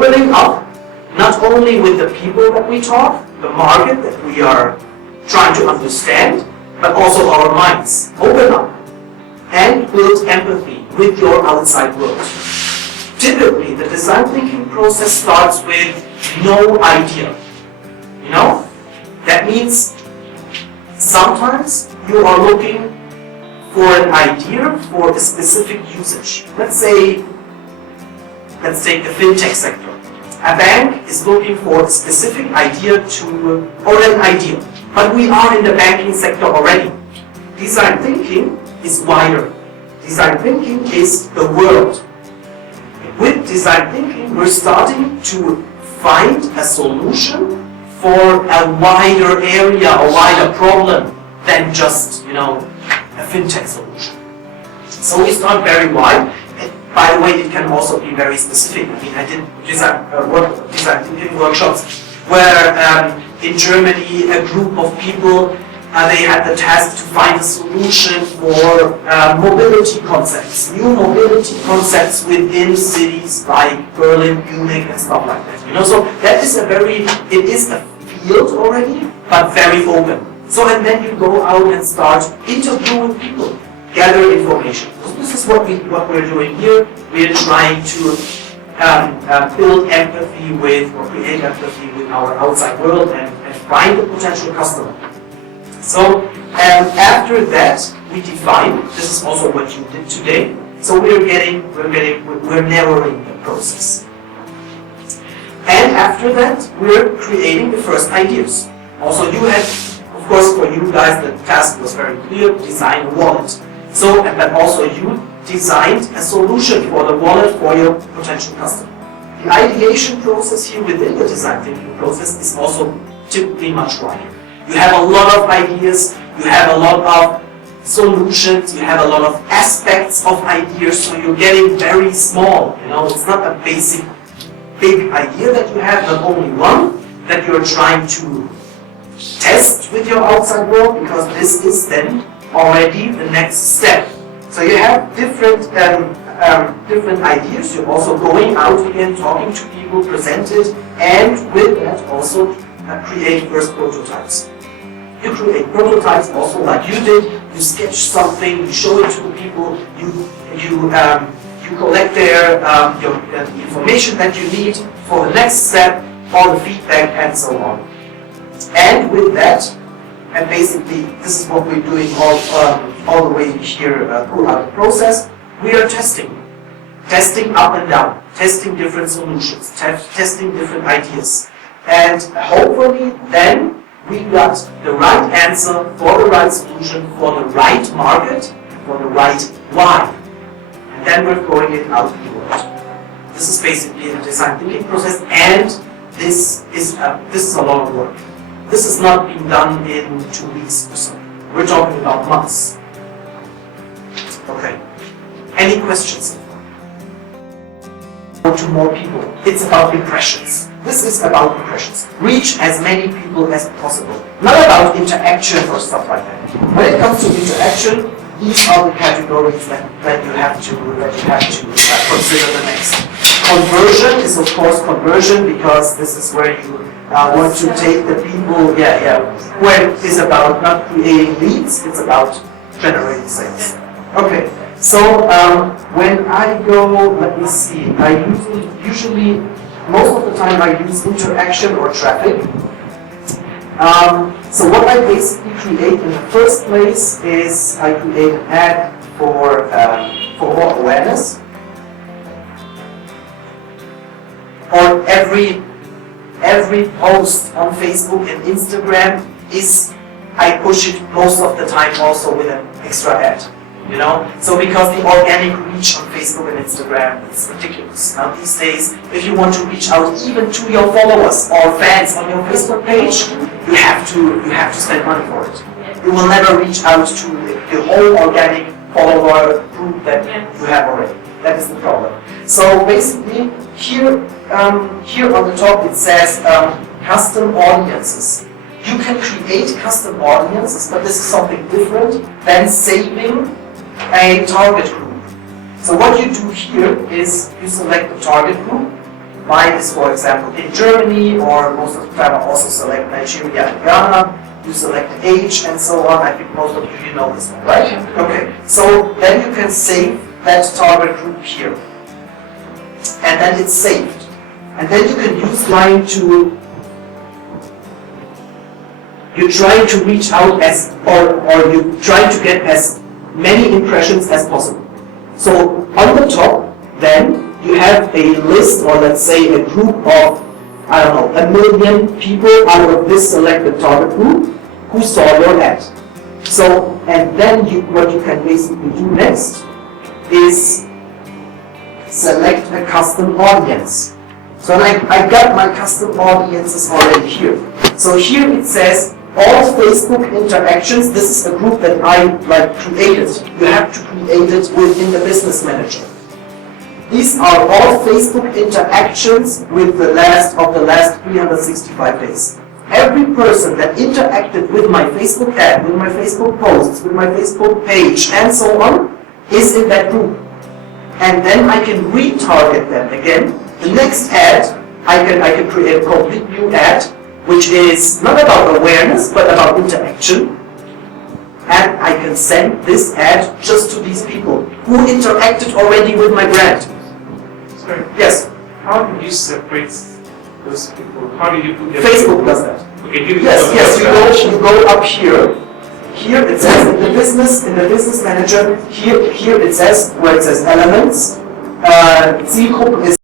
opening up, not only with the people that we talk, the market that we are trying to understand, but also our minds. Open up and build empathy with your outside world. Typically, the design thinking process starts with no idea. You know? That means sometimes you are looking for an idea for a specific usage. Let's take the fintech sector. A bank is looking for a specific idea but we are in the banking sector already. Design thinking is wider. Design thinking is the world. With design thinking, we're starting to find a solution for a wider area, a wider problem than just, a fintech solution. So we start very wide. And by the way, it can also be very specific. I mean, I did design thinking workshops where in Germany a group of people they had the task to find a solution for mobility concepts, new mobility concepts within cities like Berlin, Munich, and stuff like that. So that is it is a field already, but very open. So and then you go out and start interviewing people, gather information. So this is what we're doing here. We're trying to build empathy with, or create empathy with our outside world and find a potential customer. So after that, we define. This is also what you did today. So we're narrowing the process. And after that, we're creating the first ideas. Also, you had, of course, for you guys, the task was very clear: design a wallet. So, but also you designed a solution for the wallet for your potential customer. The ideation process here within the design thinking process is also typically much wider. You have a lot of ideas, you have a lot of solutions, you have a lot of aspects of ideas, so you're getting very small. It's not a big idea that you have, not only one, that you're trying to test with your outside world, because this is then already the next step. So you have different ideas. You're also going out again, talking to people, present it, and with that also create first prototypes. You create prototypes also like you did. You sketch something, you show it to the people, you collect the information that you need for the next step, all the feedback, and so on. And with that, and basically this is what we're doing all the way here throughout the process, we are testing up and down, testing different solutions, testing different ideas. And hopefully then we got the right answer for the right solution, for the right market, for the right why. And then we're throwing it out in the world. This is basically a design thinking process, and this is a lot of work. This is not being done in 2 weeks or so. We're talking about months. Okay. Any questions? To more people. It's about impressions. This is about impressions. Reach as many people as possible. Not about interaction or stuff like that. When it comes to interaction, these are the categories that you have to consider the next. Conversion is of course conversion, because this is where you want to take the people. Where it is about not creating leads, it's about generating sales. Okay. So when I go, let me see, I usually, most of the time I use interaction or traffic. So what I basically create in the first place is I create an ad for more awareness. Or every post on Facebook and Instagram I push it most of the time also with an extra ad. So because the organic reach on Facebook and Instagram is ridiculous. Now these days, if you want to reach out even to your followers or fans on your Facebook page, you have to spend money for it. You will never reach out to the whole organic follower group that you have already. That is the problem. So basically, here on the top it says custom audiences. You can create custom audiences, but this is something different than saving a target group. So what you do here is you select the target group, mine is, for example, in Germany, or most of the time I also select Nigeria and Ghana. You select age and so on. I think most of you know this one, right? Okay. So then you can save that target group here. And then it's saved. And then you can use line to, you try to reach out as, or you try to get as many impressions as possible. So on the top, then you have a list, or let's say a group of, I don't know, 1 million people out of this selected target group who saw your ad. So, and then what you can basically do next is select a custom audience. So I got my custom audiences already here. So here it says all Facebook interactions. This is a group that I created. You have to create it within the Business Manager. These are all Facebook interactions with the last 365 days. Every person that interacted with my Facebook ad, with my Facebook posts, with my Facebook page, and so on, is in that group. And then I can retarget them again. The next ad, I can create a complete new ad, which is not about awareness, but about interaction. And I can send this ad just to these people who interacted already with my brand. Sorry. Yes? How do you separate those people? How do you put them? Facebook does that. Okay, Yes, you go up here. Here it says in the business manager, here it says, where it says elements, Zielgruppen is